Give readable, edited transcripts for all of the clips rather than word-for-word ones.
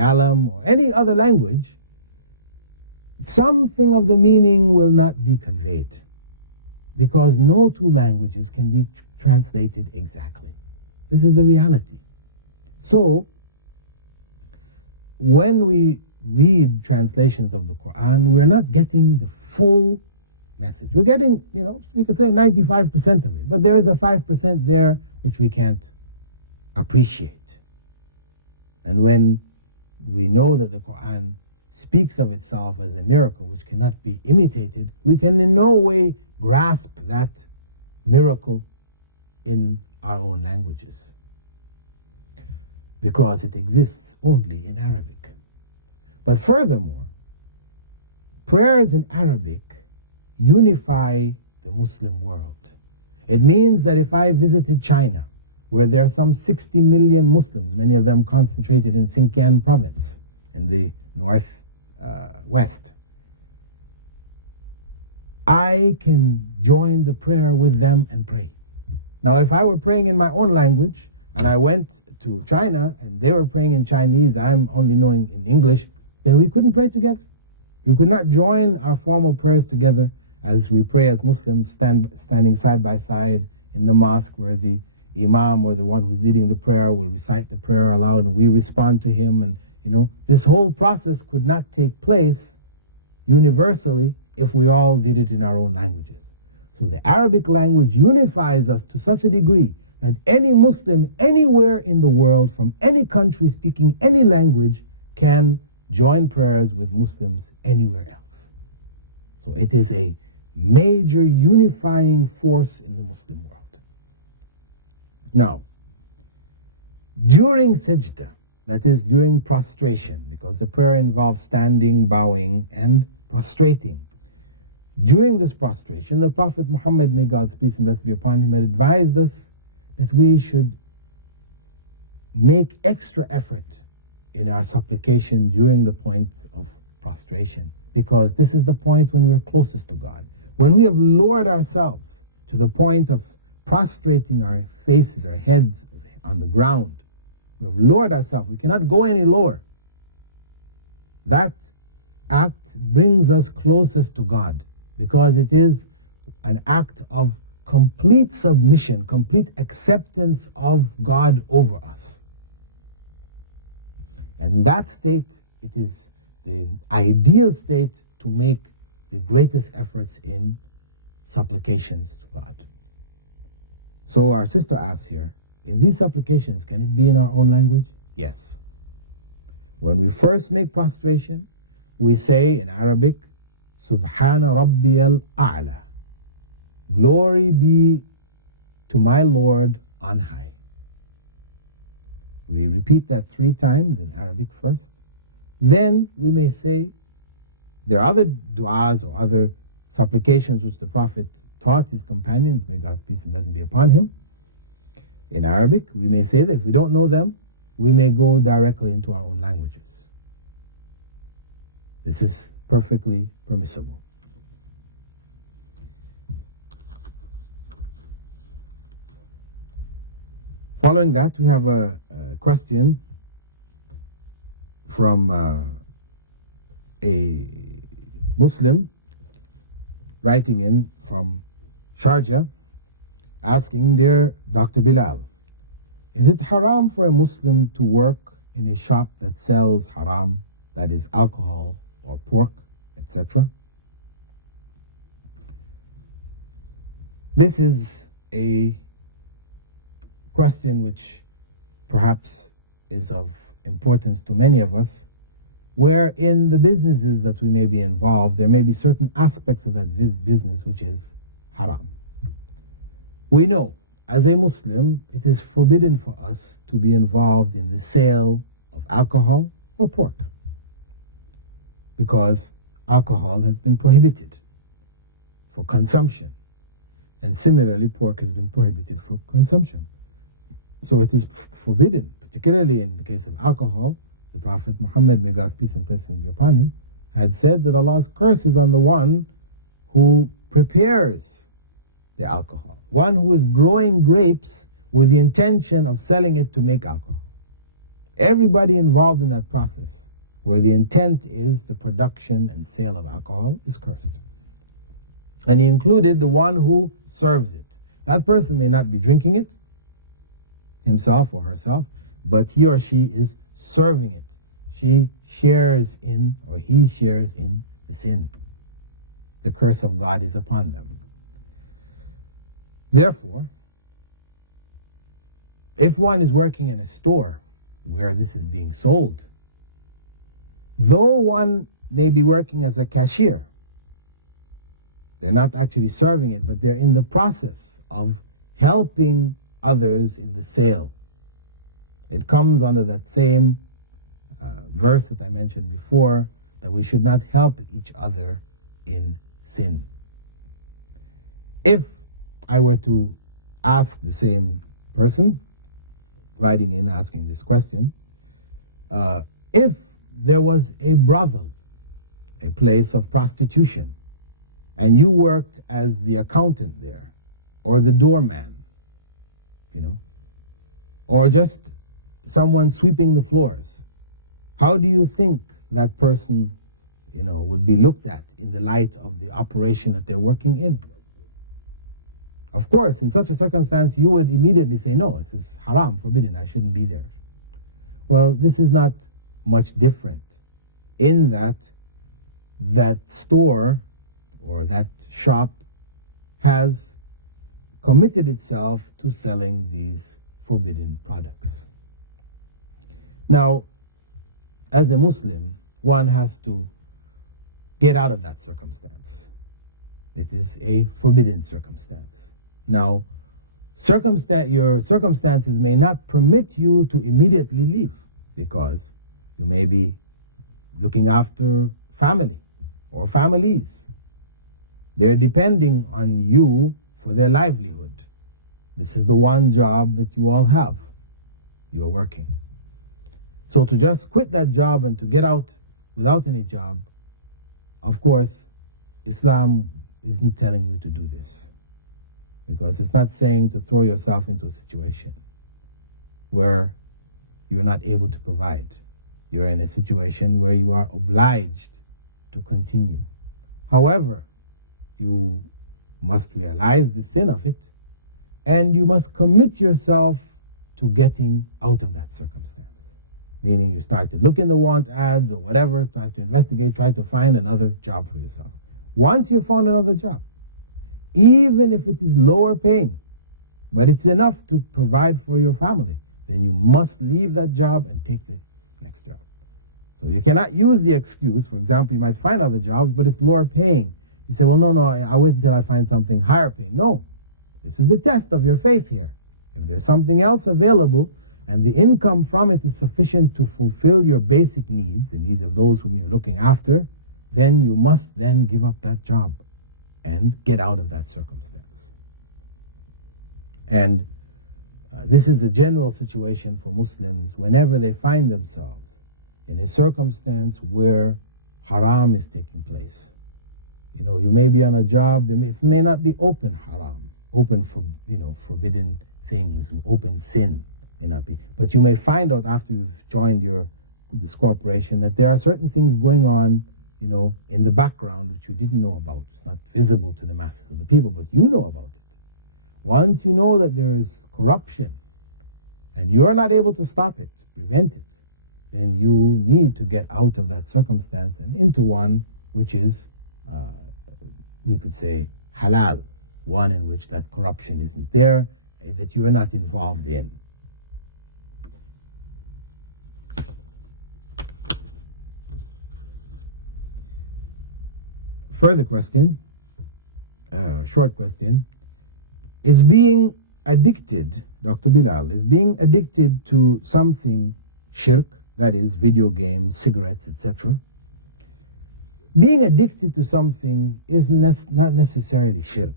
alam, or any other language, something of the meaning will not be conveyed, because no two languages can be translated exactly. This is the reality. So, when we read translations of the Quran, we're not getting the full message. We're getting, you could say 95% of it, but there is a 5% there which we can't appreciate. And when we know that the Quran speaks of itself as a miracle which cannot be imitated, we can in no way grasp that miracle in our own languages, because it exists only in Arabic. But furthermore, prayers in Arabic unify the Muslim world. It means that if I visited China, where there are some 60 million Muslims, many of them concentrated in Xinjiang province in the northwest, I can join the prayer with them and pray. Now, if I were praying in my own language, and I went to China, and they were praying in Chinese, I'm only knowing in English, then we couldn't pray together. You could not join our formal prayers together as we pray as Muslims, standing side by side in the mosque, where the Imam or the one who's leading the prayer will recite the prayer aloud, and we respond to him. And this whole process could not take place universally if we all did it in our own languages. So the Arabic language unifies us to such a degree that any Muslim anywhere in the world, from any country speaking any language, can join prayers with Muslims anywhere else. So it is a major unifying force in the Muslim world. Now, during sajda, that is during prostration, because the prayer involves standing, bowing, and prostrating. During this prostration, the Prophet Muhammad, may God's peace and blessing be upon him, had advised us that we should make extra effort in our supplication during the point of prostration, because this is the point when we're closest to God. When we have lowered ourselves to the point of prostrating our faces, our heads on the ground, we have lowered ourselves, we cannot go any lower. That act brings us closest to God, because it is an act of complete submission, complete acceptance of God over us. And in that state, it is the ideal state to make the greatest efforts in supplications to God. So our sister asks here, in these supplications, can it be in our own language? Yes. When we first make prostration, we say in Arabic, Subhana Rabbiyal A'la. Glory be to my Lord on high. We repeat that 3 times in Arabic first. Then we may say, there are other du'as or other supplications which the Prophet taught his companions, may God's peace and blessing be upon him. In Arabic, we may say that if we don't know them, we may go directly into our own languages. This is perfectly permissible. Following that, we have a question from a Muslim writing in from Sharjah, asking, dear Dr. Bilal, is it haram for a Muslim to work in a shop that sells haram, that is alcohol or pork, etc.? This is a question which perhaps is of importance to many of us, where in the businesses that we may be involved, there may be certain aspects of that business which is haram. We know, as a Muslim, it is forbidden for us to be involved in the sale of alcohol or pork, because alcohol has been prohibited for consumption, and similarly pork has been prohibited for consumption. So it is forbidden, particularly in the case of alcohol. The Prophet Muhammad, may God's peace and blessing be upon him, had said that Allah's curse is on the one who prepares the alcohol, one who is growing grapes with the intention of selling it to make alcohol. Everybody involved in that process, where the intent is the production and sale of alcohol, is cursed. And he included the one who serves it. That person may not be drinking it, himself or herself, but he or she is serving it. She shares in, or he shares in, the sin. The curse of God is upon them. Therefore, if one is working in a store where this is being sold, though one may be working as a cashier, they're not actually serving it, but they're in the process of helping others in the sale. It comes under that same verse that I mentioned before, that we should not help each other in sin. If I were to ask the same person writing in asking this question, if there was a brothel, a place of prostitution, and you worked as the accountant there, or the doorman, or just someone sweeping the floors, how do you think that person, would be looked at in the light of the operation that they're working in? Of course, in such a circumstance, you would immediately say, no, it is haram, forbidden, I shouldn't be there. Well, this is not much different in that store or that shop has committed itself to selling these forbidden products. Now, as a Muslim, one has to get out of that circumstance. It is a forbidden circumstance. Now, your circumstances may not permit you to immediately leave, because you may be looking after family or families. They're depending on you for their livelihood. This is the one job that you all have. You're working. So to just quit that job and to get out without any job, of course, Islam isn't telling you to do this. Because it's not saying to throw yourself into a situation where you're not able to provide. You're in a situation where you are obliged to continue. However, you must realize the sin of it, and you must commit yourself to getting out of that circumstance. Meaning you start to look in the want ads or whatever, start to investigate, try to find another job for yourself. Once you found another job, even if it is lower paying, but it's enough to provide for your family, then you must leave that job and take the next job. So you cannot use the excuse, for example, you might find other jobs, but it's lower paying. You say, well, no, I wait until I find something higher paying. No, this is the test of your faith here. If there's something else available, and the income from it is sufficient to fulfill your basic needs, and these are those whom you're looking after, then you must then give up that job and get out of that circumstance. And this is a general situation for Muslims whenever they find themselves in a circumstance where haram is taking place. You may be on a job, it may not be open haram, open for, forbidden things, open sin may not be. But you may find out after you've joined this corporation that there are certain things going on, in the background that you didn't know about. It's not visible to the masses of the people, but you know about it. Once you know that there is corruption, and you're not able to stop it, prevent it, then you need to get out of that circumstance and into one which is, we could say, halal, one in which that corruption isn't there, that you are not involved in. Further question, short question, is being addicted, Dr. Bilal, is being addicted to something shirk, that is video games, cigarettes, etc. Being addicted to something is not necessarily shirk.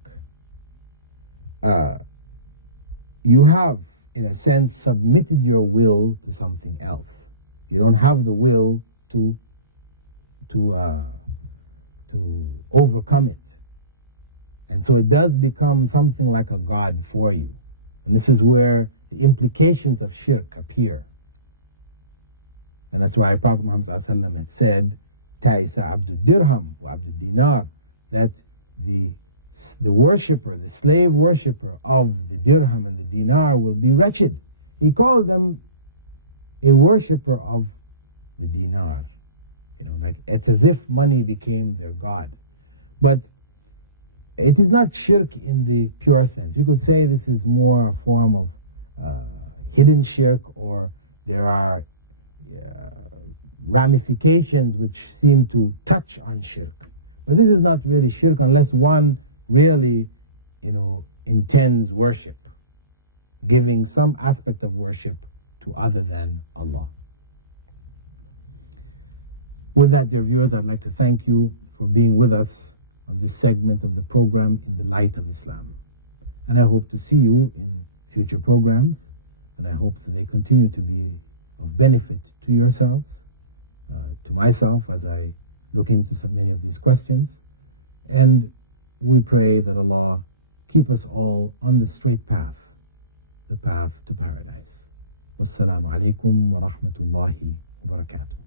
You have, in a sense, submitted your will to something else. You don't have the will to overcome it. And so it does become something like a god for you. And this is where the implications of shirk appear. And that's why Prophet Muhammad ﷺ had said, Ta'isa abdul dirham wa abdul dinar, that the worshipper, the slave worshipper of the dirham and the dinar will be wretched. He called them a worshipper of the dinar. Like as if money became their god. But it is not shirk in the pure sense. You could say this is more a form of hidden shirk, or there are ramifications which seem to touch on shirk. But this is not really shirk unless one really, intends worship, giving some aspect of worship to other than Allah. With that, dear viewers, I'd like to thank you for being with us on this segment of the program, In the Light of Islam. And I hope to see you in future programs, and I hope that they continue to be of benefit to yourselves, to myself, as I look into so many of these questions. And we pray that Allah keep us all on the straight path, the path to paradise. Wassalamu alaikum wa rahmatullahi wa barakatuh.